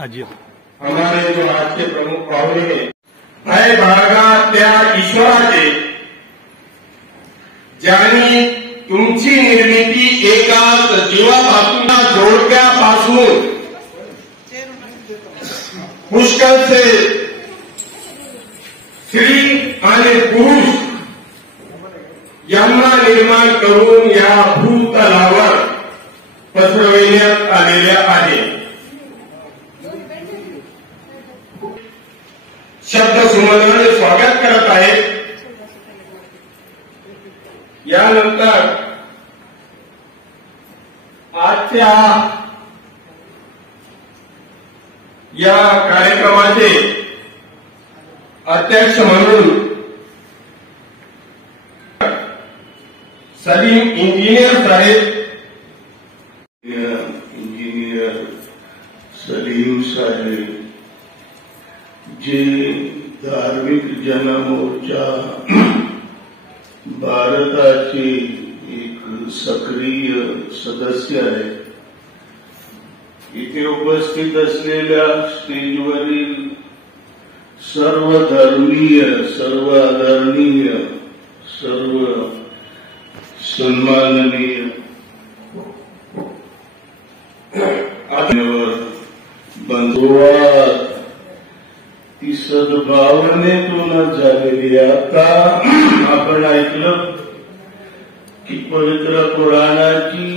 हमारे जो आज के प्रमुख पाहुणे आहे भागातल्या ईश्वराचे, ज्यांनी तुमची निर्मिती एकाच जीवापासून जोडप्यापासून पुष्कळचे स्त्री आणि पुरुष यांना निर्माण करून या भूतलावर पसरविण्यात आलेल्या आहे. शब्द सुमनाने स्वागत करत आहेत. यानंतर आजच्या या कार्यक्रमाचे अध्यक्ष म्हणून सलीम इंजिनियर साहेब, इंजिनियर सलीम साहेब जे धार्मिक जनमोर्चा भारताचे एक सक्रिय सदस्य आहेत. इथे उपस्थित असलेल्या स्टेजवरील सर्व धर्मीय, सर्व आदरणीय, सर्व सन्माननीय बंधुवात ती सद्भावनेतूनच झालेली. आता आपण ऐकलं की पवित्र पुराणाची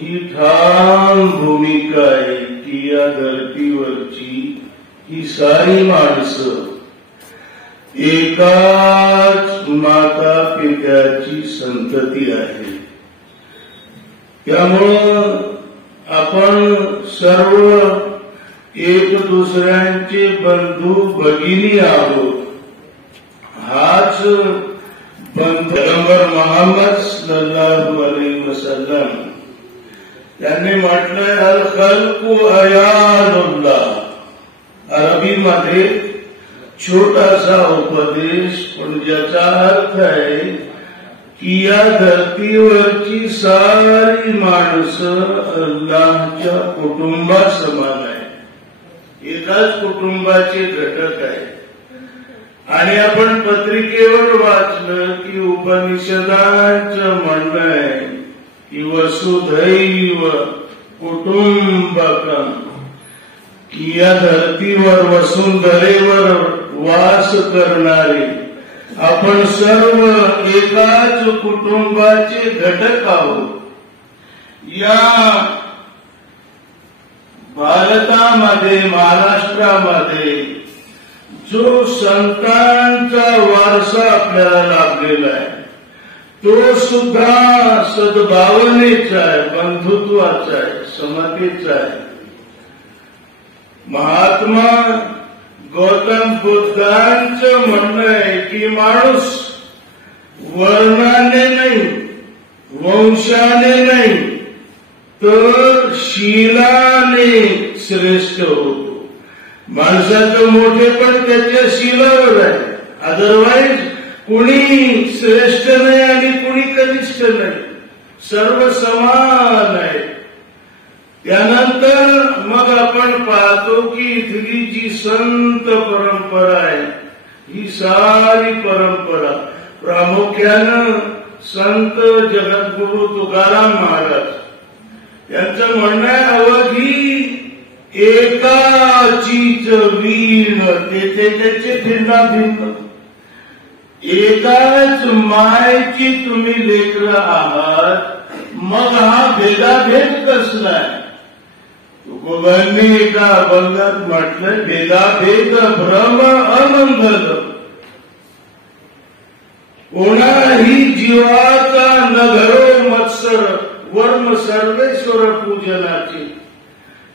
ही ठाम भूमिका आहे की या धर्तीवरची ही सारी माणसं एकाच माता पित्याची संतती आहे. त्यामुळं आपण सर्व एक दुसऱ्यांचे बंधू भगिनी आहोत. हाच पैगंबर मोहम्मद सल्लल्लाहु अलैहि वसल्लम त्यांनी म्हटलंय, अल खल्कु अयालुल्लाह. अरबीमध्ये छोटासा उपदेश, पण ज्याचा अर्थ आहे की या धर्तीवरची सारी माणसं अल्लाहच्या कुटुंबासमान आहे, एकाच कुटुंबाचे घटक आहे. आणि आपण पत्रिकेवर वाचलं की उपनिषदांचं म्हणणं आहे की वसुधैव कुटुंबकम, की या धर्तीवर वसुंधरेवर वास करणारे आपण सर्व एकाच कुटुंबाचे घटक आहोत. या भारतामध्ये, महाराष्ट्रामध्ये जो संतांचा वारसा आपल्याला लाभलेला आहे तो सुद्धा सद्भावनेचा आहे, बंधुत्वाचा आहे, समतेचा आहे. महात्मा गौतम बुद्धांचं म्हणणं आहे की माणूस वर्णाने नाही, वंशाने नाही, तर शीलाने श्रेष्ठ होतो. माणसाचं मोठेपण त्याच्या शीलावर आहे. अदरवाईज कुणी श्रेष्ठ नाही आणि कुणी कनिष्ठ नाही, सर्व समान आहे. त्यानंतर मग आपण पाहतो की इथली जी संत परंपरा आहे ही सारी परंपरा प्रामुख्यानं संत जगद्गुरु तुकाराम महाराज यांचं म्हणणं आहे, अवघी एकाचीच वीण तेथे त्याचे भिन्ना भिन्न, एकाच मायची तुम्ही लेकरं आहात, मग हा भेदाभेद कसलाय? तुकोबांनी एका अभंगात म्हटलं, भेदाभेद भ्रम अमंगल, कोणाही जीवाचा न घरो मत्सर, वर्म सर्वेश्वर पूजनाचे.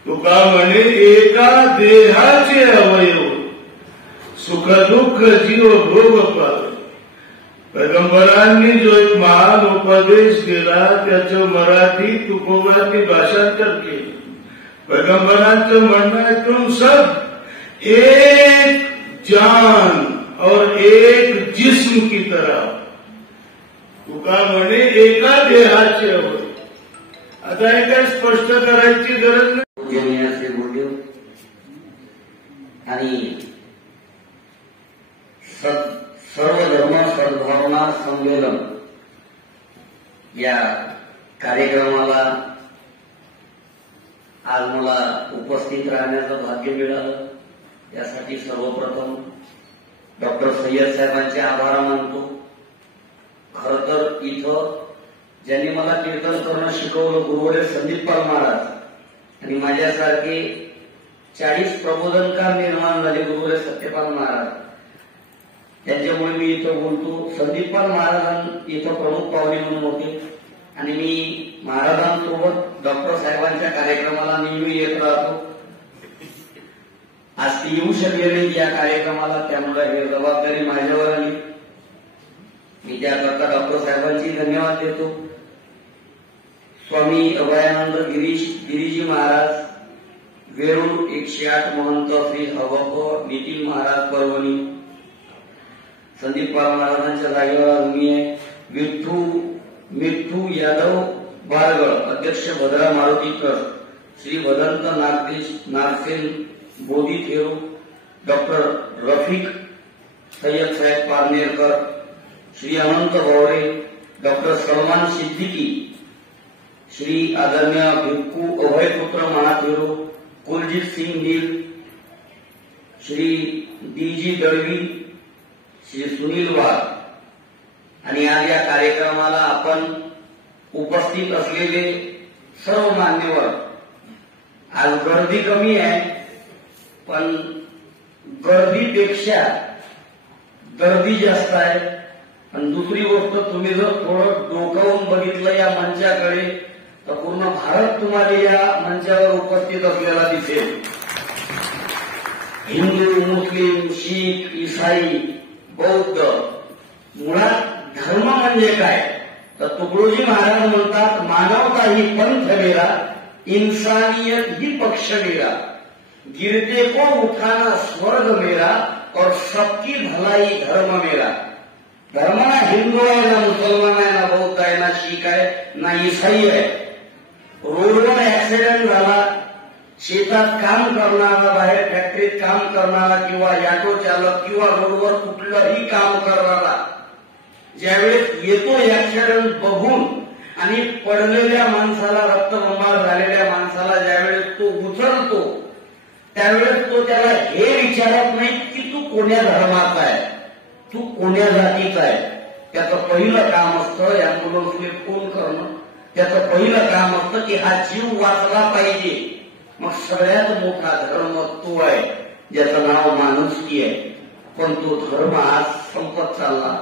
तुका म्हणे एका देहाचे अवयव, सुख दुःख जीव भोग पावे. पैगंबरांनी जो एक महान उपदेश दिला त्याचं मराठी तुकोबांनी भाषांतर केलं. पैगंबरांचं म्हणणं आहे, तुम सब एक जान और एक जिस्म की तरह. तुका म्हणे एका देहाचे अवयव. आता हे काय स्पष्ट करायची गरज नाही. पूजनीय श्री गुरुदेव आणि सर्व धर्म सद्भावना संमेलन या कार्यक्रमाला आज मला उपस्थित राहण्याचं भाग्य मिळालं. यासाठी सर्वप्रथम डॉक्टर सय्यद साहेबांचे आभार मानतो. खर तर इथं ज्यांनी मला कीर्तन करणं शिकवलं गुरुवडे संदीपपाल महाराज आणि माझ्यासारखे 40 प्रबोधनकार निर्माण झाले गुरुवडे सत्यपाल महाराज, त्यांच्यामुळे मी इथं बोलतो. संदीपपाल महाराज इथं प्रमुख पाहुणे म्हणून होते आणि मी महाराजांसोबत डॉक्टर साहेबांच्या कार्यक्रमाला नेहमी येत राहतो. आज ती येऊ शकले नाही या कार्यक्रमाला, त्यामुळे ही जबाबदारी माझ्यावर आली. मी त्याकरता डॉक्टर साहेबांची धन्यवाद देतो. स्वामी अभयानंद गिरीजी महाराज, वेरूळ 108 महंत श्री हवक नितीन महाराज परभणी, संदीपपाल महाराजांच्या जागेवर मी आहे. मिठ्ठू यादव बारगळ अध्यक्ष भद्रा मारुती ट्रस्ट, श्री भदंत नागसेन बोधी थेरू, डॉक्टर रफिक सय्यद साहेब पारनेरकर, श्री अनंत गौरे, डॉक्टर सलमान सिद्दीकी, श्री आदरणीय भिक्खू अभयपुत्र महाथेरू, कुलजीत सिंग नील, श्री डीजी दळवी, श्री सुनील वाघ. आणि आज या कार्यक्रमाला आपण उपस्थित असलेले सर्व मान्यवर. आज गर्दी कमी आहे, पण गर्दीपेक्षा गर्दी जास्त आहे. आणि दुसरी गोष्ट, तुम्ही जर थोडं डोकावून बघितलं या मंचाकडे तर पूर्ण भारत तुम्हाला या मंचावर उपस्थित असलेला दिसेल. हिंदू, मुस्लिम, शीख, ईसाई, बौद्ध. मुळात धर्म म्हणजे काय तर तुकडोजी महाराज म्हणतात, मानवता ही पंथ मेरा, इंसानियत ही पक्ष मेरा, गिरते को उठाना स्वर्ग मेरा और सबकी भलाई धर्म मेरा. धर्म ना हिंदू आहे, ना मुसलमान आहे, ना बौद्ध आहे, ना शीख आहे, ना ईसाई आहे. रोडवर ऍक्सिडेंट झाला, शेतात काम करणारा, बाहेर फॅक्टरीत काम करणारा किंवा ऑटो चालक किंवा रोडवर कुठलंही काम करणारा ज्यावेळेस येतो ऍक्सिडेंट बघून आणि पडलेल्या माणसाला, रक्तबंबाळ झालेल्या माणसाला ज्यावेळेस तो उचलतो त्यावेळेस तो त्याला हे विचारत नाही की तू कोण्या धर्माचा आहे, तू कोण्या जातीचा आहे. त्याचं पहिलं काम असतं अँब्युलन्सने फोन करणं. त्याचं पहिलं काम असतं की हा जीव वाचला पाहिजे. मग सगळ्यात मोठा धर्म तो आहे ज्याचं नाव माणुसकी आहे. पण तो धर्म आज संपत चालला,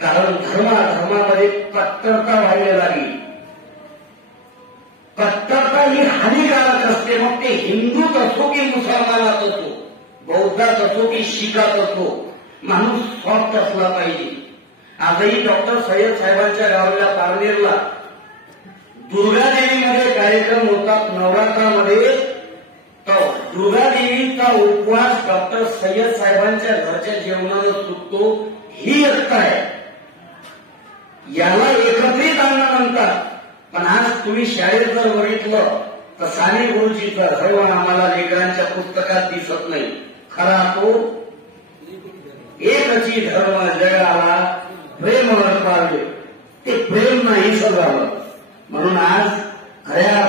कारण धर्मामध्ये कट्टरता व्हायला लागली. कट्टरता ही हानिकारक असते. मग ते हिंदूत असो की मुसलमानात असो, बौद्धात असो की शीखात असो, माणूस सॉफ्ट असला पाहिजे. आजही डॉक्टर सय्यद साहेबांच्या गावाला पारनेरला दुर्गादेवीमध्ये कार्यक्रम होतात नवरात्रामध्ये. तर दुर्गादेवीचा उपवास डॉक्टर सय्यद साहेबांच्या घरच्या जेवणानं सुटतो. ही एकता आहे, याला एकत्रित आणणं म्हणतात. पण आज तुम्ही शाळेत जर बघितलं तर साने गुरुजीचा सर्व आम्हाला लेकरांच्या पुस्तकात दिसत नाही. खरा तो एकची धर्म जगाला प्रेम पाळले, ते प्रेम नाहीच झालं. म्हणून आज खऱ्या